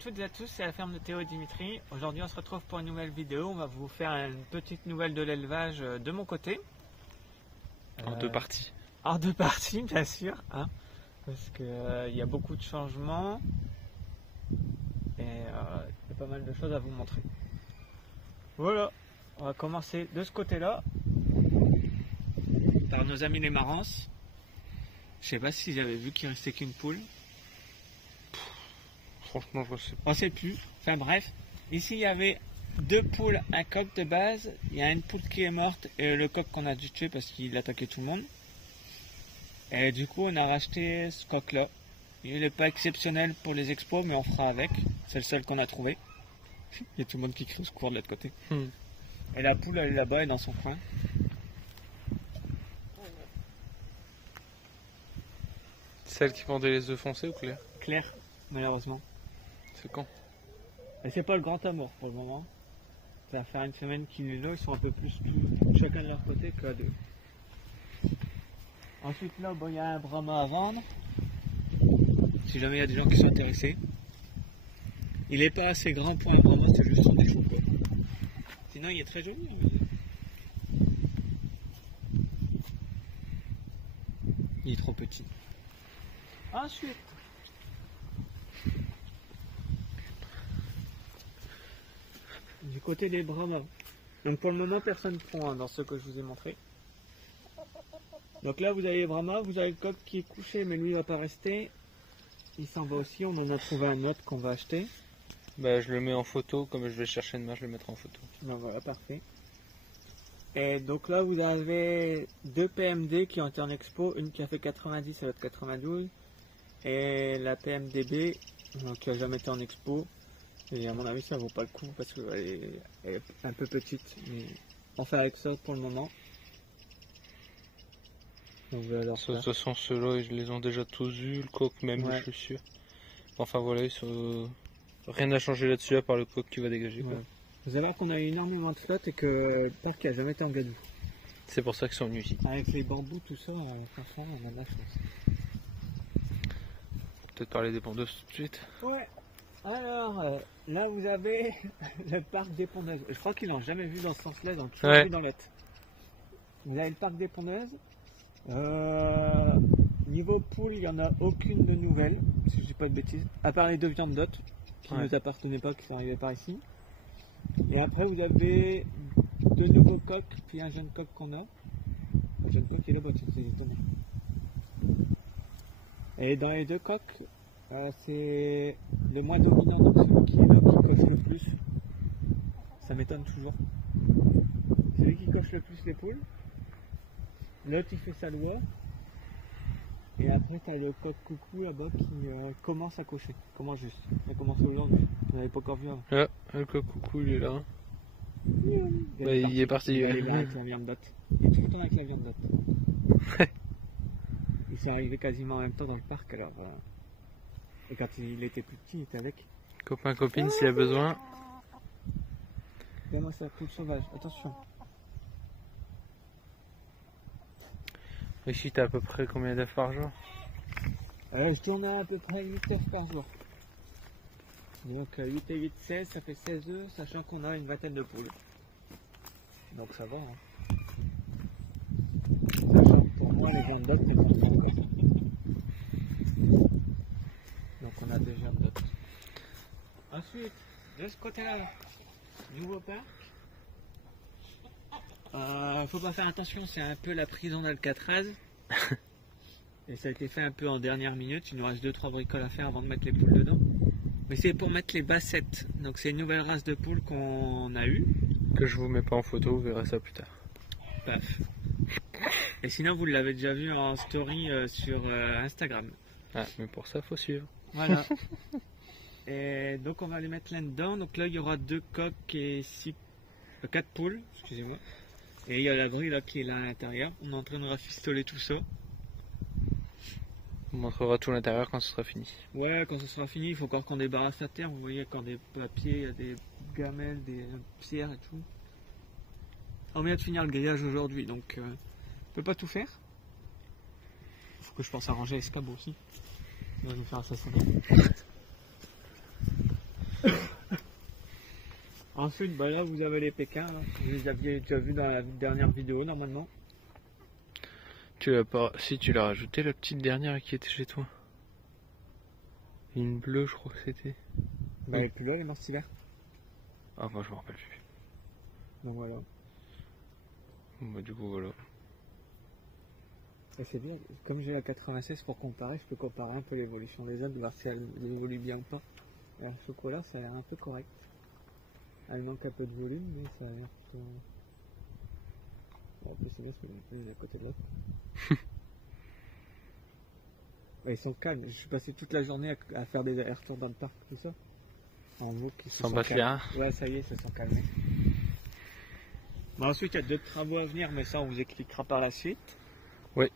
toutes et à tous, c'est la ferme de Théo et Dimitri. Aujourd'hui on se retrouve pour une nouvelle vidéo. On va vous faire une petite nouvelle de l'élevage de mon côté. En deux parties. En deux parties bien sûr, hein, parce qu'il y a beaucoup de changements et il y a pas mal de choses à vous montrer. Voilà, on va commencer de ce côté-là par nos amis les Marans. Je sais pas si j'avais vu qu'il restait qu'une poule. Franchement, je sais pas. On sait plus. Enfin bref, ici il y avait deux poules, un coq de base. Il y a une poule qui est morte et le coq qu'on a dû tuer parce qu'il attaquait tout le monde. Et du coup, on a racheté ce coq-là. Il n'est pas exceptionnel pour les expos, mais on fera avec. C'est le seul qu'on a trouvé. Il y a tout le monde qui crie au secours de l'autre côté. Et la poule, elle est là-bas, elle est dans son coin. Celle qui vendait les œufs foncés ou clair? Claire, malheureusement. C'est quand? Et c'est pas le grand amour pour le moment. Ça va faire une semaine qu'il est là, ils sont un peu plus chacun de leur côté qu'à deux. Ensuite là, bon, il y a un Brahma à vendre. Si jamais il y a des gens qui sont intéressés. Il n'est pas assez grand pour un Brahma, c'est juste son déchauffeur. Sinon il est très joli. Il est trop petit. Ensuite, du côté des Brahmas. Donc pour le moment personne ne prend dans ce que je vous ai montré. Donc là vous avez les Brahmas, vous avez le coq qui est couché mais lui il va pas rester. Il s'en va aussi, on en a trouvé un autre qu'on va acheter. Bah, je le mets en photo, comme je vais le chercher demain, je le mettrai en photo. Donc voilà, parfait. Et donc là vous avez deux PMD qui ont été en expo, une qui a fait 90 et l'autre 92. Et la PMDB qui a jamais été en expo. Et à mon avis ça vaut pas le coup parce qu'elle est un peu petite. Mais on fait avec ça pour le moment. Donc voilà, De toute façon, ceux-là, ils les ont déjà tous eus, le coq même, ouais. je suis sûr. Enfin voilà, rien n'a changé là-dessus à part le coq qui va dégager. Ouais. Vous allez voir qu'on a eu énormément de flotte et que le parc n'a jamais été en gadou. C'est pour ça qu'ils sont venus ici. Avec les bambous, tout ça, franchement, on a de la chance. Peut-être parler des pondeuses tout de suite. Ouais. Alors, là vous avez le parc des pondeuses. Je crois qu'ils l'ont jamais vu dans ce sens-là, dans tout Ouais. dans l'être. Vous avez le parc des pondeuses. Niveau poule, il n'y en a aucune de nouvelle, si je ne dis pas de bêtises, à part les deux viandes d'hôtes qui ne nous appartenaient pas, qui sont arrivées par ici. Et après, vous avez deux nouveaux coqs, puis un jeune coq qu'on a. Le jeune coq qui est là-bas, c'est étonnant. Et dans les deux coqs, c'est le moins dominant, donc celui qui est là, qui coche le plus. Ça m'étonne toujours. Celui qui coche le plus les poules. L'autre il fait sa loi. Et après tu as le coq coucou là-bas qui commence à cocher. Comment juste? Il a commencé aujourd'hui. Vous n'avez pas encore vu avant. Ah, le coq coucou il est là. Il est parti. Il est là avec la viande d'hôte. Il est tout le temps avec la viande d'hôte. Il s'est arrivé quasiment en même temps dans le parc alors. Et quand il était plus petit, il était avec. Copain, copine, s'il a besoin. Regarde-moi ça, poule sauvage, attention. Ici, t'as à peu près combien d'œufs par jour? Je tourne à peu près 8 œufs par jour. Donc 8 et 8, 16, ça fait 16 œufs, sachant qu'on a une vingtaine de poules. Donc ça va. Hein. Sachant que pour moi, les viandes d'hôtes ne comptent pas encore. Donc on a deux viandes d'hôtes. Ensuite, de ce côté-là, nouveau parc. Faut pas faire attention, c'est un peu la prison d'Alcatraz. Et ça a été fait un peu en dernière minute. Il nous reste 2-3 bricoles à faire avant de mettre les poules dedans. Mais c'est pour mettre les bassettes. Donc c'est une nouvelle race de poules qu'on a eue. Que je vous mets pas en photo, vous verrez ça plus tard. Paf. Et sinon vous l'avez déjà vu en story sur Instagram. Ah, mais pour ça faut suivre. Voilà. Et donc on va les mettre là-dedans. Donc là il y aura 2 coqs et 4 poules, excusez-moi. Et il y a la grue là qui est là à l'intérieur. On est en train de rafistoler tout ça. On montrera tout l'intérieur quand ce sera fini. Ouais, quand ce sera fini, il faut encore qu'on débarrasse la terre. Vous voyez, encore des papiers, il y a des gamelles, des pierres et tout. On vient de finir le grillage aujourd'hui, donc on peut pas tout faire. Il faut que je pense à ranger l'escabeau aussi. Là, je vais faire assassiner. Ensuite, bah là, vous avez les Pékins. Là. Vous les aviez déjà vus dans la dernière vidéo, normalement. Tu l'as pas. Si, tu l'as rajouté la petite dernière qui était chez toi. Une bleue, je crois que c'était. Bah, elle est plus là, elle est morte hiver. Ah, moi je me rappelle plus. Donc voilà. Bah, du coup, voilà. Et c'est bien, comme j'ai la 96 pour comparer, je peux comparer un peu l'évolution des autres, voir si elle évolue bien ou pas. Et le chocolat, ça a l'air un peu correct. Elle manque un peu de volume, mais ça a l'air plutôt. Bon, en plus, c'est bien, c'est à côté de l'autre. Ouais, ils sont calmes. Je suis passé toute la journée à faire des allers-retours dans le parc, tout ça. En gros, qui se Sans sont battre les calmés. reins. Ouais, ça y est, ils se sont calmés. Bon, ensuite, il y a d'autres travaux à venir, mais ça, on vous expliquera par la suite. Oui.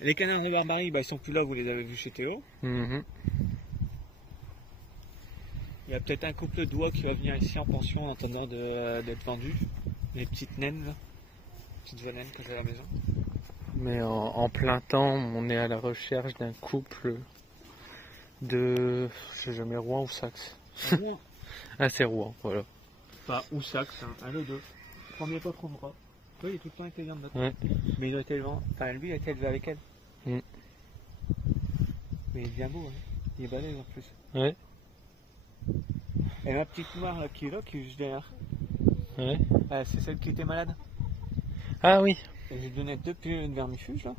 Les canards de Barbarie, bah, ils sont plus là, vous les avez vus chez Théo. Mhm. Il y a peut-être un couple d'oies qui va venir ici en pension en attendant d'être vendu. Les petites naines, là. Petites naines que j'ai à la maison. Mais en plein temps, on est à la recherche d'un couple de. Je sais jamais, Rouen ou Saxe. Rouen. Ah, c'est Rouen, voilà. Pas ou Saxe, hein. Un ou deux. Premier pas trouvera. Oui, il est tout le temps avec les viandes. Ouais. Mais ils ont été élevés. Enfin, lui a été élevé avec elle. Mm. Mais il est bien beau, hein. Il est balèze en plus. Ouais. Et ma petite noire là, qui est juste derrière. Ouais. C'est celle qui était malade. Ah oui. Et j'ai donné une vermifuge là.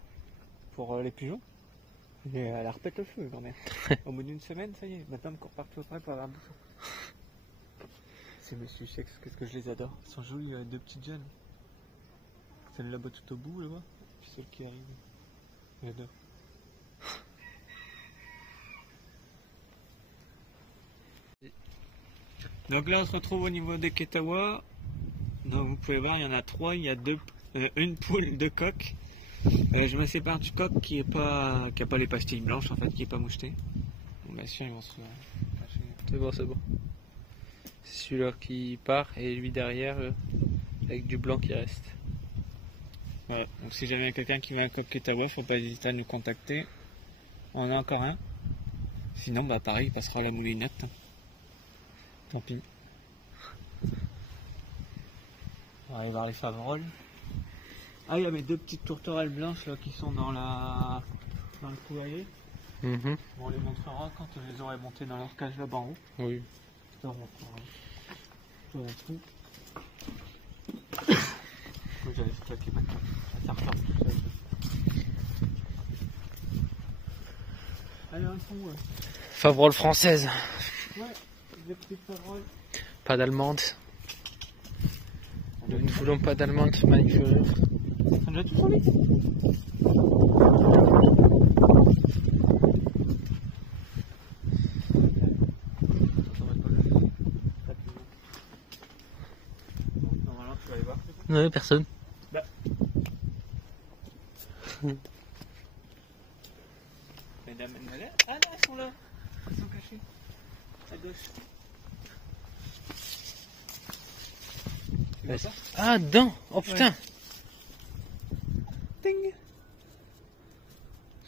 Pour les pigeons. Et elle a repète le feu, grand-mère. Au bout d'une semaine, ça y est. Maintenant, elle court partout après pour avoir un bouchon. C'est Monsieur Sex, qu'est-ce que je les adore. Ils sont jolis, deux petites jeunes. Celle là-bas tout au bout, là-bas. Puis celle qui arrive. J'adore. Donc là, on se retrouve au niveau des Ketawa. Donc vous pouvez voir, il y en a trois. Il y a une poule, deux coqs. Je me sépare du coq qui a pas les pastilles blanches en fait, qui est pas moucheté. Bon, bien sûr, ils vont se cacher. C'est bon, c'est bon. C'est celui-là qui part et lui derrière avec du blanc qui reste. Voilà. Donc si jamais il y a quelqu'un qui veut un coq Ketawa, faut pas hésiter à nous contacter. On en a encore un. Sinon, bah pareil, il passera à la moulinette. Tant pis. On va aller voir les Faverolles. Ah, il y a mes deux petites tourterelles blanches là qui sont dans le poulailler. Mhm. On les montrera quand on les aurait montées dans leur cage là-bas en haut. Oui. Ça, on fera tout un trou. J'avais claqué ma carte. Ça repart tout seul. Allez, un son, ouais. Faverolles française. Ouais, des petites Faverolles. Pas d'allemande. Nous ne voulons pas d'allemande, magnifique. On a tout sur lui. Normalement, tu vas aller voir. Non, personne. Bah. Mesdames, mesdemoiselles. Ah là, elles sont là. Elles sont cachées. À gauche. Tu vois pas? Ah, dedans. Oh putain. Ding.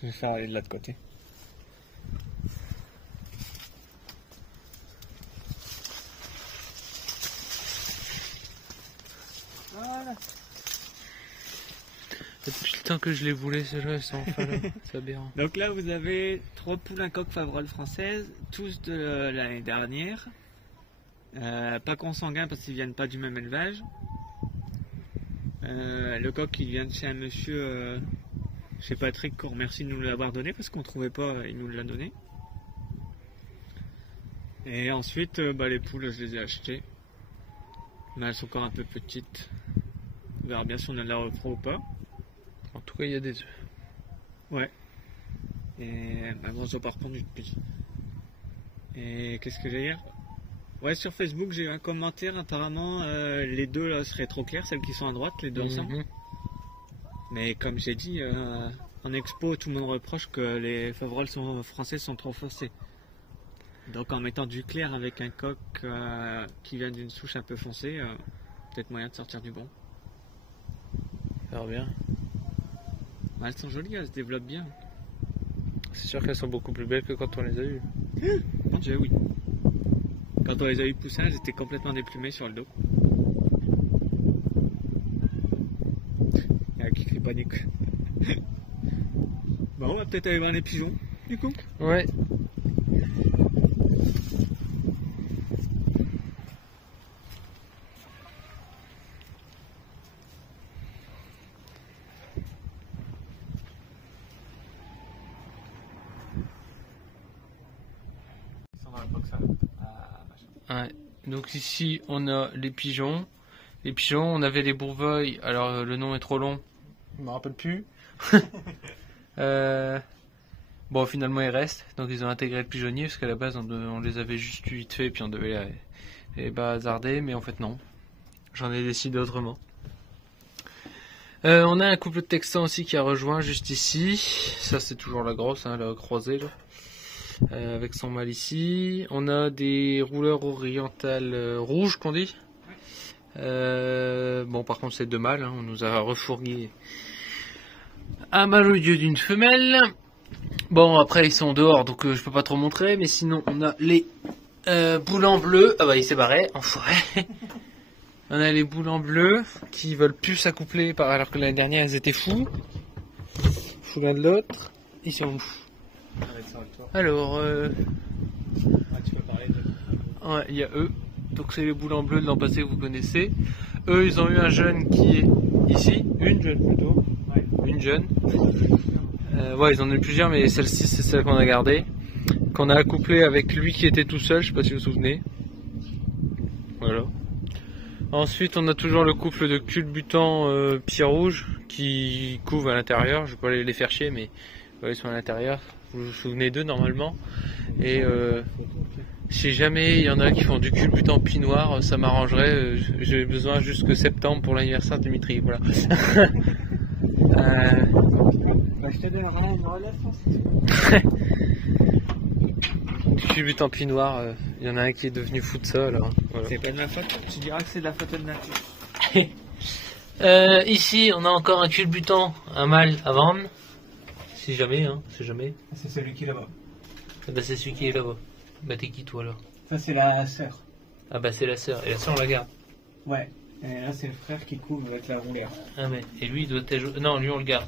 Je vais faire aller de l'autre côté. Voilà. Depuis le temps que je les voulais, ceux-là, ils sont enfin là. C'est aberrant. Donc là, vous avez 3 poules, un coq Faverolles françaises, tous de l'année dernière. Pas consanguins parce qu'ils viennent pas du même élevage. Le coq, il vient de chez un monsieur, chez Patrick, qu'on remercie de nous l'avoir donné parce qu'on trouvait pas, il nous l'a donné. Et ensuite, les poules, je les ai achetées. Mais elles sont encore un peu petites. On verra bien si on a de la repro ou pas. En tout cas, il y a des œufs. Ouais. Et bon, ils n'ont pas répondu depuis. Et qu'est-ce que j'ai dire? Ouais, sur Facebook, j'ai eu un commentaire. Apparemment, les deux là seraient trop clairs, celles qui sont à droite, les deux ensemble. Mhm. Mais comme j'ai dit, en expo, tout le monde reproche que les Faverolles françaises sont trop foncées. Donc en mettant du clair avec un coq qui vient d'une souche un peu foncée, peut-être moyen de sortir du bon. Ça va bien. Ouais, elles sont jolies, elles se développent bien. C'est sûr qu'elles sont beaucoup plus belles que quand on les a eues. Mon Dieu, oui. Quand on les a eu poussins, elles étaient complètement déplumées sur le dos. Il y en a qui crie panique. Bon, on va peut-être aller voir les pigeons, du coup. Ouais. Ouais. Donc ici on a les pigeons. Les pigeons, on avait les bourveuils. Alors le nom est trop long, je me rappelle plus. Bon, finalement ils restent. Donc ils ont intégré le pigeonnier parce qu'à la base on les avait juste vite fait puis on devait les bazarder, mais en fait non. J'en ai décidé autrement. On a un couple de texans aussi qui a rejoint juste ici. Ça c'est toujours la grosse, hein, la croisée là. Avec son mâle ici. On a des rouleurs orientales rouges qu'on dit. Bon, par contre c'est deux mâles, hein. On nous a refourgué un mâle au lieu d'une femelle. Bon, après ils sont dehors donc je peux pas trop montrer, mais sinon on a les boulans bleus. Ah bah il s'est barré en forêt. On a les boulans bleus qui veulent plus s'accoupler alors que l'année dernière elles étaient fous l'un de l'autre. Ils sont où? Alors, tu peux parler de... ouais, il y a eux. Donc c'est les boulans bleus de l'an passé que vous connaissez. Eux, ils ont eu un jeune qui est ici, une jeune plutôt. Ouais. Une jeune. Ouais, ils en ont eu plusieurs, mais celle-ci c'est celle qu'on a gardée, qu'on a accouplée avec lui qui était tout seul. Je sais pas si vous vous souvenez. Voilà. Ensuite, on a toujours le couple de culbutants pied rouge qui couvent à l'intérieur. Je vais pas les faire chier, mais ouais, ils sont à l'intérieur. Vous vous souvenez d'eux normalement. Et si jamais il y en a qui font du culbutant pied noir, ça m'arrangerait. J'ai besoin jusque septembre pour l'anniversaire de Dimitri. Voilà. Je te donnerai une relève. Du culbutant pied noir, il y en a un qui est devenu fou de ça là. Voilà. C'est pas de ma faute. Tu diras que c'est de la photo de nature. Ici, on a encore un culbutant, un mâle à vendre. Si jamais, hein, c'est jamais. C'est celui qui est là-bas. Ah bah c'est celui qui est là-bas. Bah t'es qui toi là? Ça c'est la sœur. Ah bah c'est la sœur. Et la sœur on la garde. Ouais. Et là c'est le frère qui couvre avec la roulière. Ah mais et lui il doit être... Non, lui on le garde.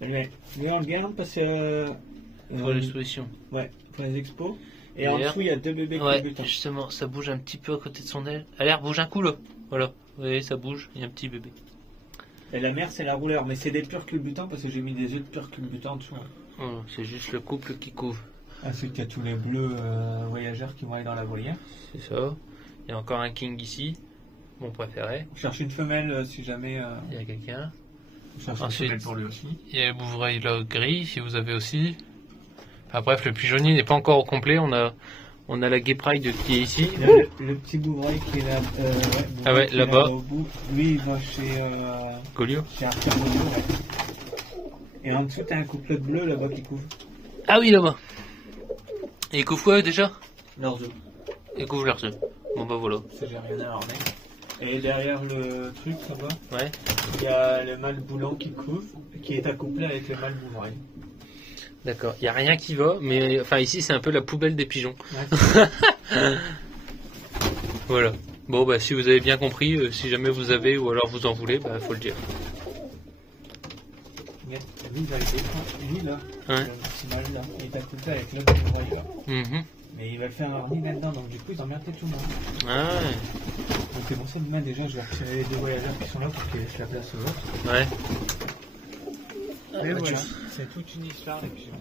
Lui on le garde parce que... Pour l'exposition. Ouais, pour les expos. Et d'ailleurs, en dessous il y a deux bébés ouais, culbutants. justement, ça bouge un petit peu à côté de son aile. À l'air bouge un coup là. Voilà. Vous voyez, ça bouge, il y a un petit bébé. Et la mère c'est la rouleur, mais c'est des purs culbutants parce que j'ai mis des œufs de purs culbutants en dessous. Oh, c'est juste le couple qui couvre. Ensuite il y a tous les bleus voyageurs qui vont aller dans la volière. C'est ça. Il y a encore un king ici, mon préféré. On cherche une femelle si jamais... Il y a quelqu'un. On cherche Ensuite, une femelle pour lui aussi. Il y a le bouvreuil là gris si vous avez aussi. Enfin, bref, le pigeonnier n'est pas encore au complet. On a la guépraille qui est ici. Le petit bouvreuil qui est là. Ah ouais, là-bas. Lui il va chez... Golio. Chez Arthur Golio, ouais. Et en dessous t'as un couplet bleu là-bas qui couvre. Ah oui, là-bas. Et ils couvrent quoi déjà? Leurs œufs. Ils couvrent leurs œufs. Bon bah voilà. Ça j'ai rien à leur mettre. Et derrière le truc là-bas, Ouais. il y a le mâle boulant qui couvre, qui est accouplé avec le mâle bouvreuil. D'accord. Il n'y a rien qui va, mais enfin ici c'est un peu la poubelle des pigeons. Ouais, Voilà. Bon bah si vous avez bien compris, si jamais vous avez ou alors vous en voulez, bah faut le dire. Regarde, lui il va le défendre. Lui là, Ouais. le petit mâle là, il est accouplé avec l'autre bouvreuil là. Mhm. Mais il va le faire un nid là-dedans, donc du coup ils emmerdent tout le monde. Ah Donc c'est pour ça demain déjà je vais retirer les deux voyageurs qui sont là pour qu'ils laissent la place aux autres. ouais. Et bah, voilà, c'est toute une histoire les pigeons.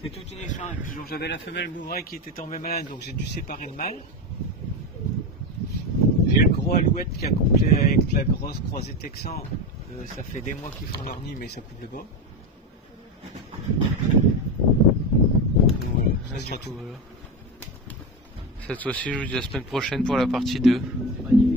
C'est toute une histoire les pigeons. J'avais la femelle bouvreuil qui était tombée malade, donc j'ai dû séparer le mâle. J'ai le gros alouette qui a couplé avec la grosse croisée texan. Ça fait des mois qu'ils font leur nid, mais ça coupe le bas. Et voilà, ça sera tout. Cette fois-ci je vous dis la semaine prochaine pour la partie 2. Magnifique.